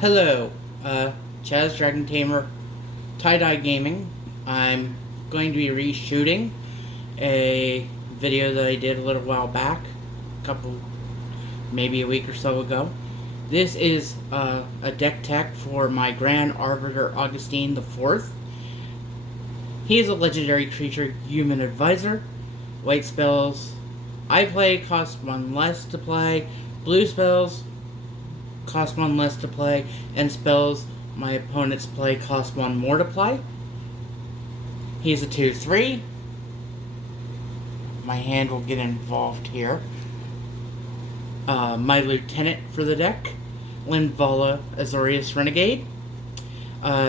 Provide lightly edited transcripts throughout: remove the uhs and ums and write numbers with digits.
Hello, Chaz Dragon Tamer, Tie-Dye Gaming. I'm going to be reshooting a video that I did a little while back, maybe a week or so ago. This is a deck tech for my Grand Arbiter Augustin IV. He is a legendary creature, human advisor. White spells I play cost 1 less to play. Blue spells cost 1 less to play, and spells my opponents play cost 1 more to play. He's a 2/3. My hand will get involved here. My lieutenant for the deck, Linvala Azorius Renegade.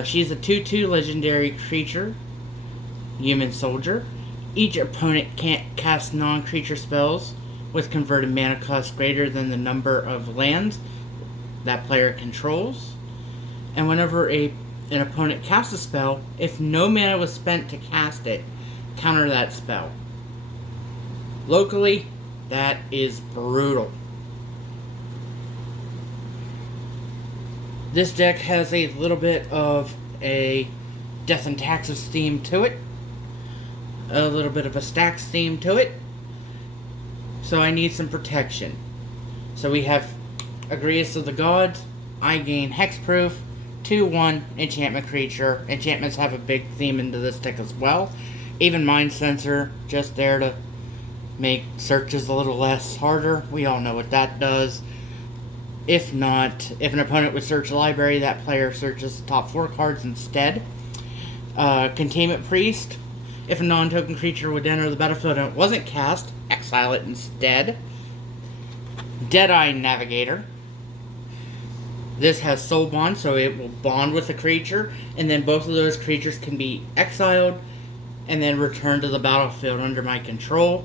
She's a 2/2 legendary creature, human soldier. Each opponent can't cast non-creature spells with converted mana cost greater than the number of lands that player controls. And whenever an opponent casts a spell, if no mana was spent to cast it, counter that spell. Locally, that is brutal. This deck has a little bit of a Death and Taxes theme to it. A little bit of a Stacks theme to it. So I need some protection. So we have Agreus of the Gods. I gain Hexproof, 2/1 enchantment creature. Enchantments have a big theme into this deck as well. Even Mind Sensor, just there to make searches a little less harder. We all know what that does. If not, if an opponent would search a library, that player searches the top 4 cards instead. Containment Priest. If a non-token creature would enter the battlefield and it wasn't cast, exile it instead. Deadeye Navigator. This has Soul Bond, so it will bond with the creature, and then both of those creatures can be exiled and then returned to the battlefield under my control.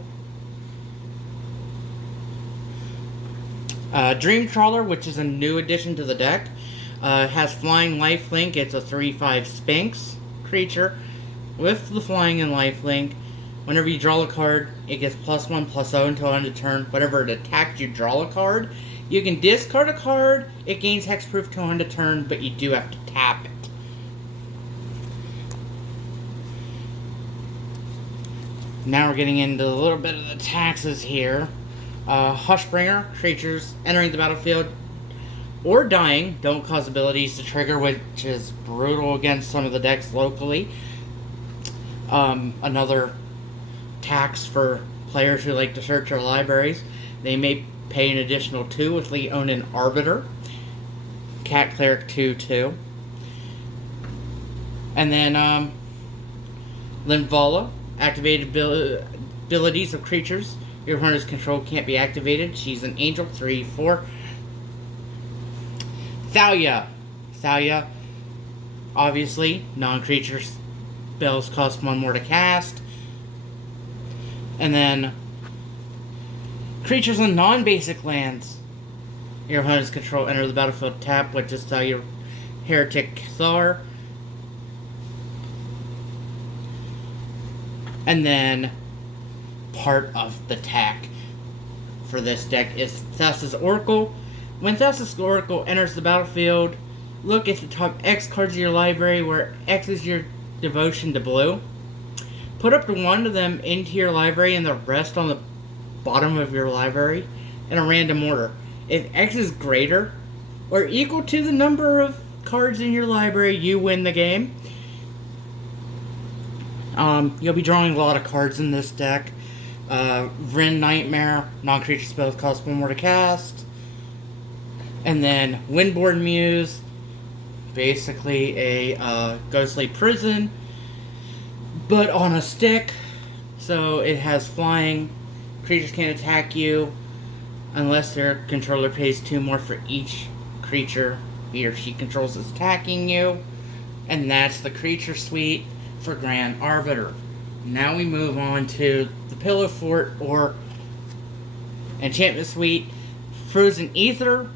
Dream Trawler, which is a new addition to the deck, has Flying Lifelink. It's a 3/5 Sphinx creature with the Flying and Lifelink. Whenever you draw a card, it gets +1/+0 until end of turn. Whenever it attacks, you draw a card. You can discard a card. It gains hexproof till end of turn, but you do have to tap it. Now we're getting into a little bit of the taxes here. Hushbringer, creatures entering the battlefield or dying don't cause abilities to trigger, which is brutal against some of the decks locally. Another tax for players who like to search our libraries. They may pay an additional 2 if they own an Arbiter. Cat Cleric 2/2. And then Linvala, activated abilities of creatures your opponent's control can't be activated. She's an angel, 3/4. Thalia. Thalia, obviously, non-creature spells cost 1 more to cast. And then creatures on non-basic lands your opponent's control enter the battlefield tap, which is Thalia Heretic Thar. And then part of the tack for this deck is Thassa's Oracle. When Thassa's Oracle enters the battlefield, look at the top X cards of your library, where X is your devotion to blue. Put up to 1 of them into your library and the rest on the bottom of your library in a random order. If X is greater or equal to the number of cards in your library, you win the game. You'll be drawing a lot of cards in this deck. Vryn Nightmare, non-creature spells cost 1 more to cast. And then Windborn Muse, basically a ghostly prison, but on a stick. So it has flying. Creatures can't attack you unless their controller pays 2 more for each creature he or she controls is attacking you. And that's the creature suite for Grand Arbiter. Now we move on to the Pillow Fort or Enchantment Suite. Frozen Ether,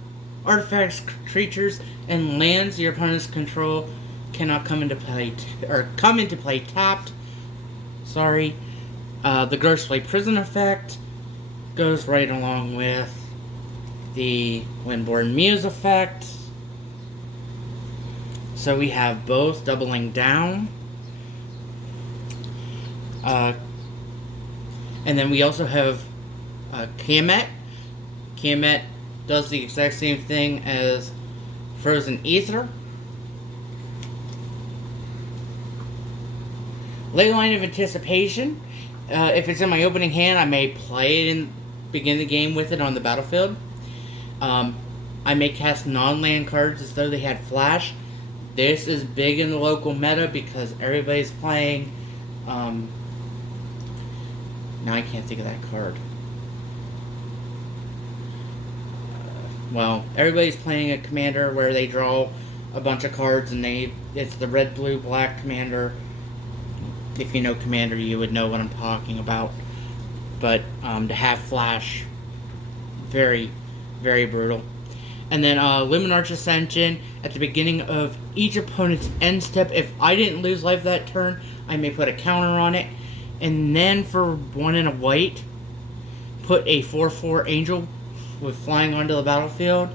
artifacts, creatures, and lands your opponent's control cannot come into play tapped. Sorry. The Ghostly Prison effect goes right along with the Windborn Muse effect. So we have both doubling down. And then we also have Kiamat. Kiamat does the exact same thing as Frozen Ether. Leyline of Anticipation. If it's in my opening hand, I may play it and begin the game with it on the battlefield. I may cast non-land cards as though they had flash. This is big in the local meta because everybody's playing. Now I can't think of that card. Well, everybody's playing a commander where they draw a bunch of cards and it's the red, blue, black commander. If you know Commander, you would know what I'm talking about. But to have flash, very, very brutal. And then Luminarch Ascension, at the beginning of each opponent's end step, if I didn't lose life that turn, I may put a counter on it. And then for 1 and a white, put a 4/4 Angel with flying onto the battlefield.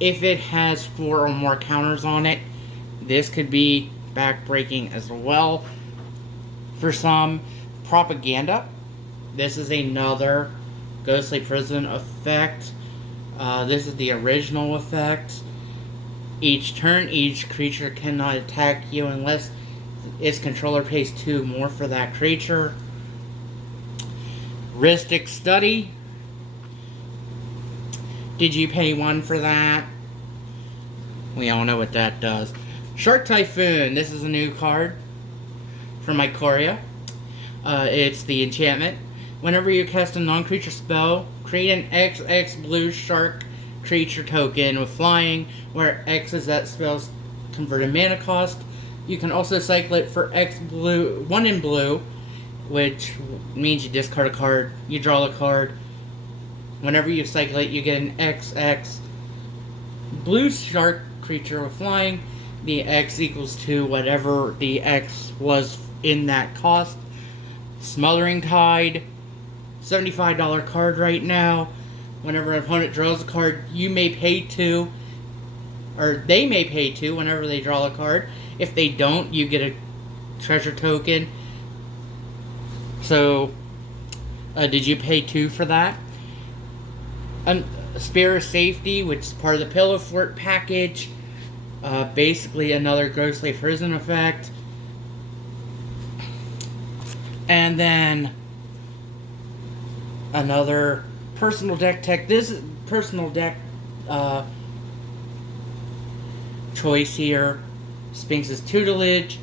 If it has 4 or more counters on it, this could be backbreaking as well. For some, Propaganda. This is another Ghostly Prison effect. This is the original effect. Each turn, each creature cannot attack you unless its controller pays 2 more for that creature. Rhystic Study. Did you pay 1 for that? We all know what that does. Shark Typhoon. This is a new card from Ikoria. It's the enchantment. Whenever you cast a non-creature spell, create an XX blue shark creature token with flying, where X is that spell's converted mana cost. You can also cycle it for X blue, 1 in blue, which means you discard a card, you draw a card. Whenever you cycle it, you get an XX blue shark creature with flying. The X equals to whatever the X was in that cost. Smothering Tide, $75 card right now. Whenever an opponent draws a card, you may pay 2, or they may pay 2 whenever they draw a card. If they don't, you get a treasure token. So, did you pay 2 for that? Spear of Safety, which is part of the Pillow Fort package. Basically another Ghostly Prison effect. And then another personal deck tech. This is personal deck choice here. Sphinx's Tutelage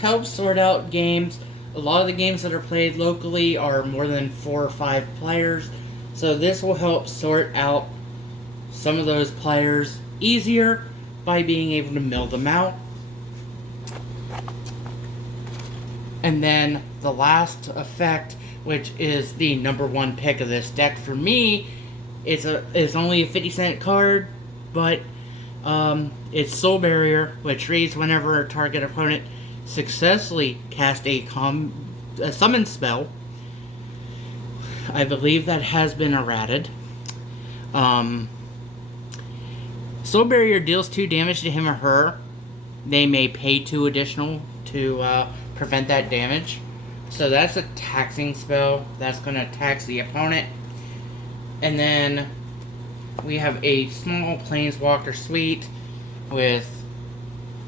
helps sort out games. A lot of the games that are played locally are more than 4 or 5 players. So this will help sort out some of those players easier by being able to mill them out. And then the last effect, which is the #1 pick of this deck for me, is only a 50-cent card, but it's Soul Barrier, which reads whenever a target opponent successfully casts a summon spell. I believe that has been errated. Soul Barrier deals 2 damage to him or her. They may pay 2 additional to prevent that damage. So that's a taxing spell. That's going to tax the opponent. And then we have a small Planeswalker suite with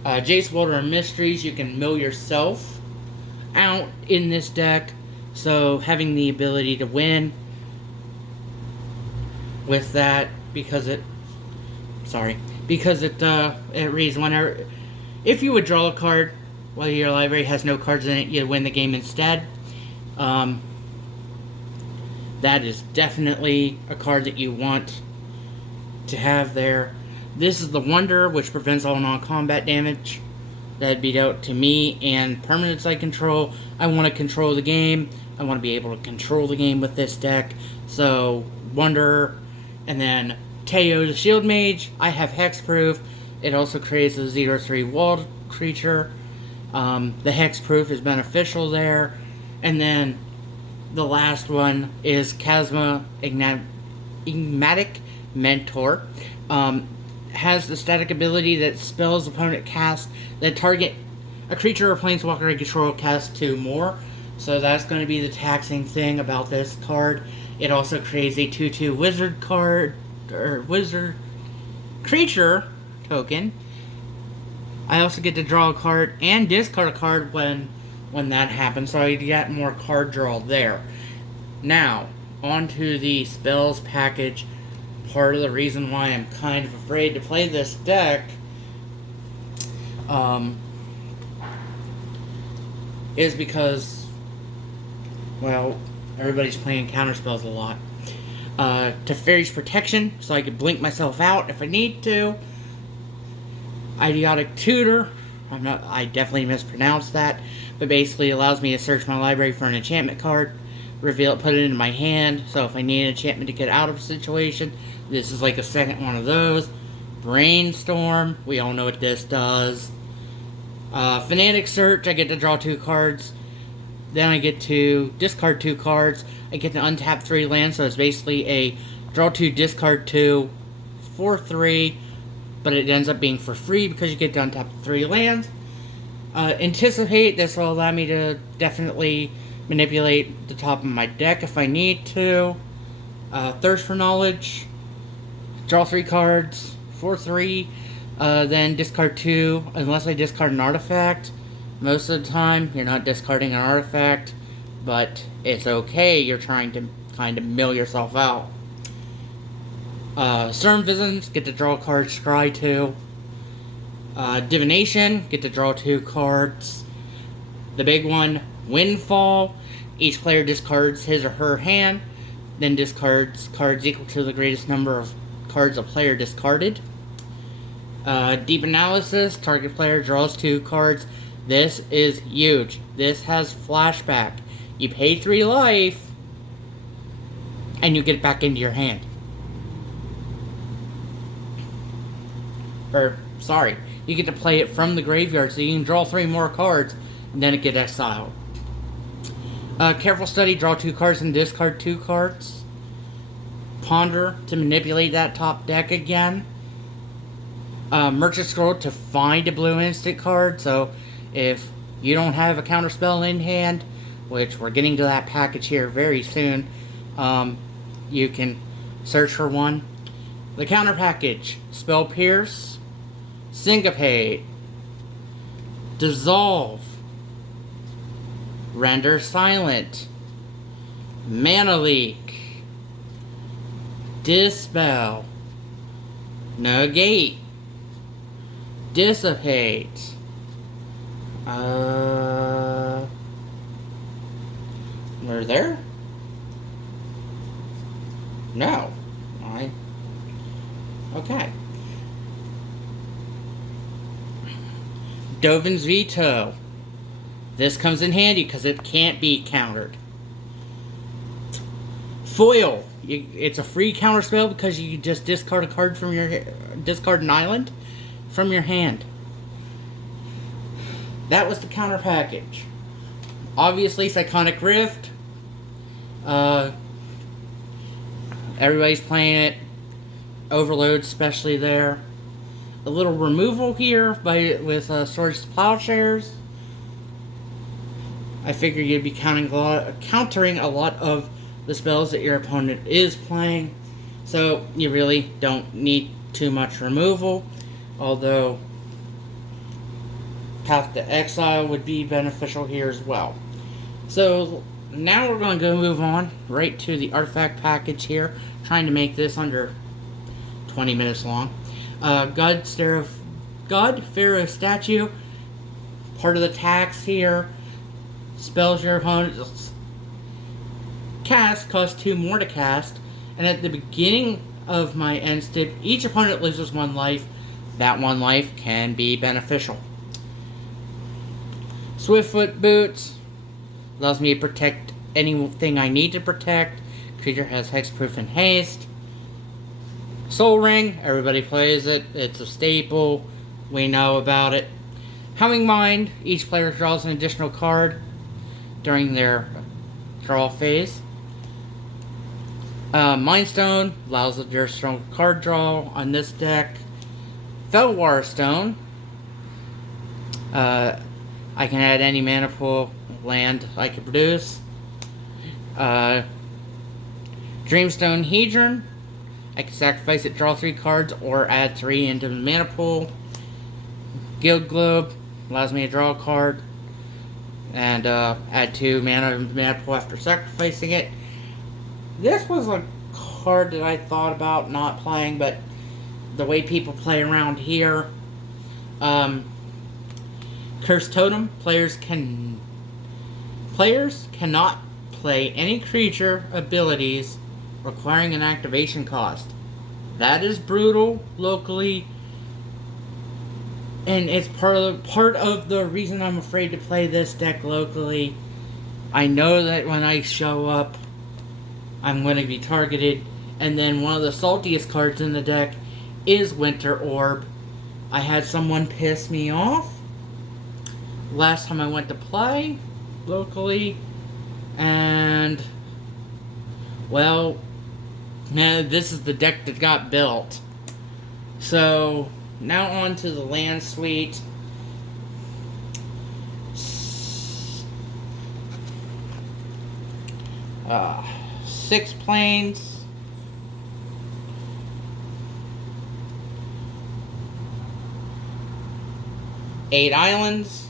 Jace Welder and Mysteries. You can mill yourself out in this deck. So having the ability to win with that, because it reads whenever, if you would draw a card while your library has no cards in it, you win the game instead. That is definitely a card that you want to have there. This is the Wonder, which prevents all non-combat damage that'd be dealt to me and permanents I control. I want to control the game. I want to be able to control the game with this deck. So, Wonder, and then Teo, the Shield Mage. I have Hexproof. It also creates a 0/3 walled creature. The Hexproof is beneficial there. And then the last one is Chasma Enigmatic Mentor. has the static ability that spells opponent cast that target a creature or planeswalker I control cast 2 more. So that's going to be the taxing thing about this card. It also creates a 2/2 wizard card, or wizard creature token. I also get to draw a card and discard a card when that happens, so I get more card draw there. Now, on to the spells package. Part of the reason why I'm kind of afraid to play this deck is because, well, everybody's playing counterspells a lot. Teferi's Protection, so I can blink myself out if I need to. Idiotic Tutor, I definitely mispronounced that, but basically allows me to search my library for an enchantment card, reveal it, put it into my hand, so if I need an enchantment to get out of a situation, this is like a second one of those. Brainstorm, we all know what this does. Fanatic Search, I get to draw 2 cards. Then I get to discard 2 cards. I get to untap 3 lands, so it's basically a draw 2, discard 2, for 3, but it ends up being for free because you get to untap 3 lands. Anticipate, this will allow me to definitely manipulate the top of my deck if I need to. Thirst for Knowledge, draw 3 cards, for 3, then discard 2, unless I discard an artifact. Most of the time, you're not discarding an artifact, but it's okay, you're trying to kind of mill yourself out. Stern Visions, get to draw a card, scry 2. Divination, get to draw 2 cards. The big one, Windfall, each player discards his or her hand, then discards cards equal to the greatest number of cards a player discarded. Deep Analysis, target player draws 2 cards. This is huge. This has flashback. You pay 3 life, and you get it back into your hand. Or, sorry, you get to play it from the graveyard, so you can draw 3 more cards, and then it gets exiled. Careful Study, draw 2 cards and discard 2 cards. Ponder, to manipulate that top deck again. Merchant Scroll, to find a blue instant card, so if you don't have a counterspell in hand, which we're getting to that package here very soon, you can search for one. The counter package, Spell Pierce, Syncopate, Dissolve, Render Silent, Mana Leak, Dispel, Negate, Dissipate, we're there? No. Okay. Dovin's Veto. This comes in handy because it can't be countered. Foil. It's a free counter spell because you just discard a card from your... discard an island from your hand. That was the counter package. Obviously, Cyclonic Rift. Everybody's playing it. Overload, especially there. A little removal here with Swords to Plowshares. I figure you'd be countering a lot of the spells that your opponent is playing. So you really don't need too much removal. Although Path to Exile would be beneficial here as well. So now we're going to go move on right to the artifact package here. Trying to make this under 20 minutes long. God Pharaoh Statue. Part of the tax here. Spells your opponent cast cost 2 more to cast. And at the beginning of my end step, each opponent loses 1 life. That 1 life can be beneficial. Swiftfoot Boots allows me to protect anything I need to protect. Creature has hexproof and haste. Soul Ring, everybody plays it. It's a staple. We know about it. Humming Mind, each player draws an additional card during their draw phase. Mind Stone allows a additional card draw on this deck. Fellwar Stone. I can add any mana pool land I can produce. Dreamstone Hedron. I can sacrifice it, draw 3 cards, or add 3 into the mana pool. Guild Globe allows me to draw a card and add 2 mana to the mana pool after sacrificing it. This was a card that I thought about not playing, but the way people play around here, Cursed Totem, players cannot play any creature abilities requiring an activation cost. That is brutal locally, and it's part of the reason I'm afraid to play this deck locally. I know that when I show up, I'm going to be targeted, and then one of the saltiest cards in the deck is Winter Orb. I had someone piss me off last time I went to play locally, and well, now this is the deck that got built. So now on to the land suite. 6 planes. Eight islands.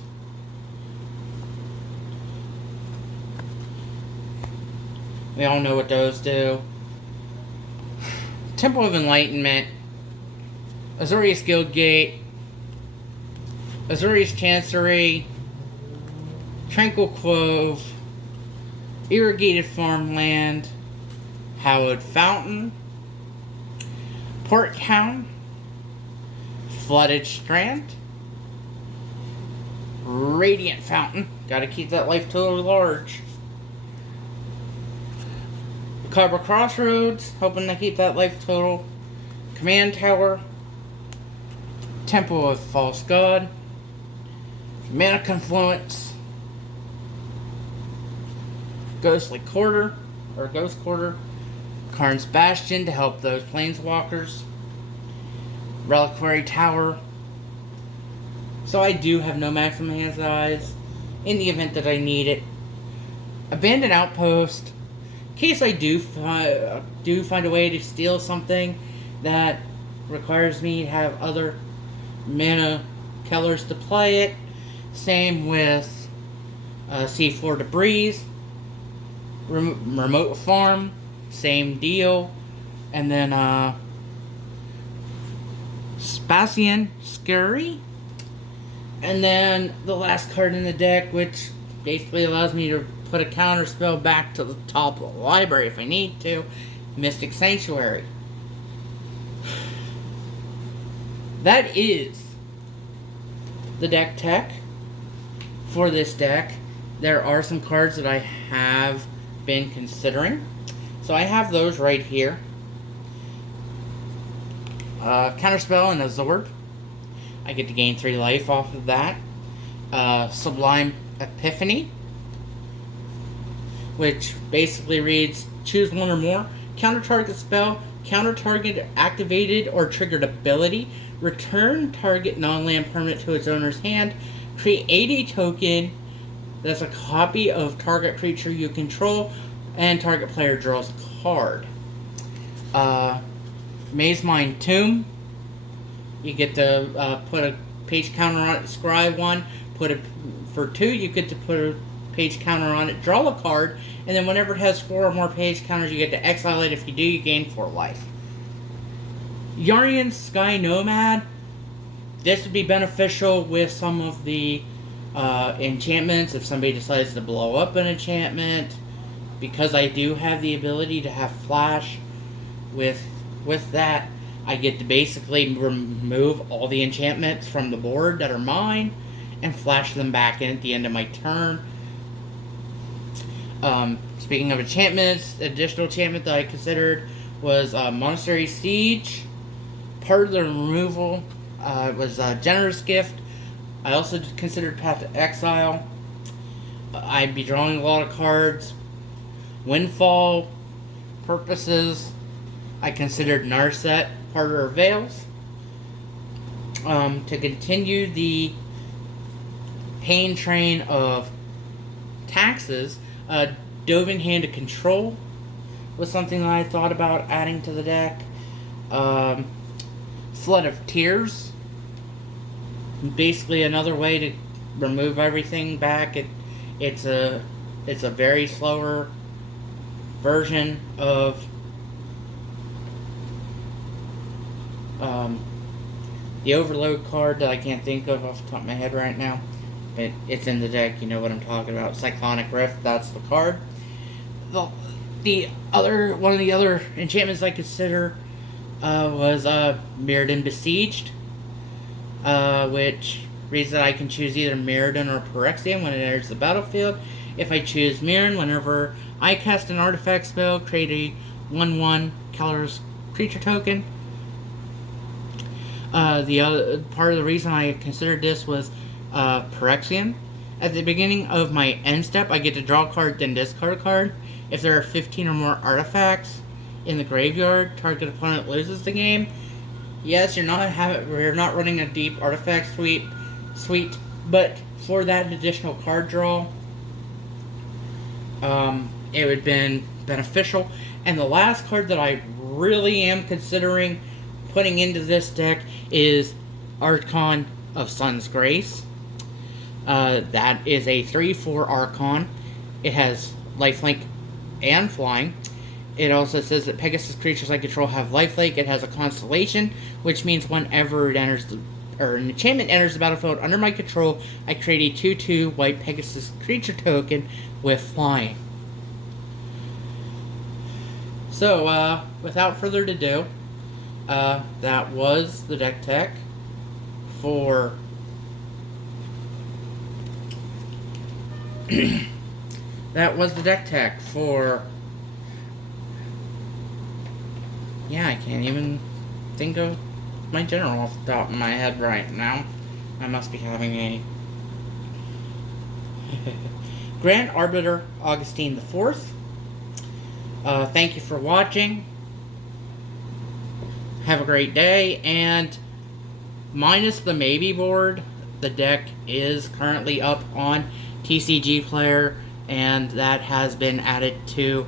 We all know what those do. Temple of Enlightenment. Azorius Guildgate. Azorius Chancery. Tranquil Cove. Irrigated Farmland. Hallowed Fountain. Port Town. Flooded Strand. Radiant Fountain. Gotta keep that life total large. Carver Crossroads. Hoping to keep that life total. Command Tower. Temple of False God. Mana Confluence. Ghostly Quarter. Or Ghost Quarter. Karn's Bastion to help those planeswalkers. Reliquary Tower. So I do have no maximum hand size in the event that I need it. Abandoned Outpost. In case I do find a way to steal something that requires me to have other mana killers to play it. Same with C4 Debris. Remote Farm. Same deal. And then Spacian Scurry. And then the last card in the deck, which basically allows me to put a counter spell back to the top of the library if I need to, Mystic Sanctuary. That is the deck tech for this deck. There are some cards that I have been considering. So I have those right here. Counterspell and Azord. I get to gain 3 life off of that. Sublime Epiphany, which basically reads, choose one or more, counter target spell, counter target activated or triggered ability, return target non-land permanent to its owner's hand, create a token that's a copy of target creature you control, and target player draws a card. Maze Mine Tomb. You get to put a page counter on it, scry 1. Put it for 2. You get to put a page counter on it, draw a card, and then whenever it has 4 or more page counters, you get to exile it. If you do, you gain 4 life. Yarian Sky Nomad. This would be beneficial with some of the enchantments if somebody decides to blow up an enchantment, because I do have the ability to have flash. With that, I get to basically remove all the enchantments from the board that are mine and flash them back in at the end of my turn. Speaking of enchantments, additional enchantment that I considered was Monastery Siege. Part of the removal was Generous Gift. I also considered Path to Exile. I'd be drawing a lot of cards. Windfall purposes, I considered Narset, Harder of Veils. to continue the pain train of taxes, Doving Hand of Control was something that I thought about adding to the deck. Flood of Tears, basically another way to remove everything back. It's a very slower version of the Overload card that I can't think of off the top of my head right now. It's in the deck, you know what I'm talking about. Cyclonic Rift, that's the card. One of the other enchantments I consider was Mirrodin Besieged, which reads that I can choose either Mirrodin or Phyrexian when it enters the battlefield. If I choose Mirrodin, whenever I cast an artifact spell, create a 1/1 colorless creature token. The other part of the reason I considered this was Phyrexian. At the beginning of my end step, I get to draw a card, then discard a card. If there are 15 or more artifacts in the graveyard, target opponent loses the game. Yes, we're not running a deep artifact suite, but for that additional card draw, it would have been beneficial. And the last card that I really am considering putting into this deck is Archon of Sun's Grace. That is a 3/4 Archon. It has lifelink and flying. It also says that Pegasus creatures I control have lifelink. It has a constellation, which means whenever an enchantment enters the battlefield under my control, I create a 2/2 white Pegasus creature token with flying. So, without further ado, that was the deck tech for that was the deck tech for I can't even think of my general off the top of my head right now. I must be having a Grand Arbiter Augustin IV. Thank you for watching. Have a great day, and minus the maybe board, the deck is currently up on TCG Player, and that has been added to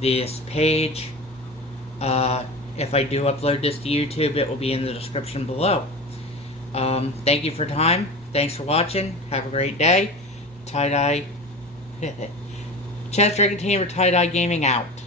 this page. If I do upload this to YouTube, it will be in the description below. Thank you for your time. Thanks for watching. Have a great day. Tie-Dye. Chess Dragon Team or Tie-Dye Gaming out.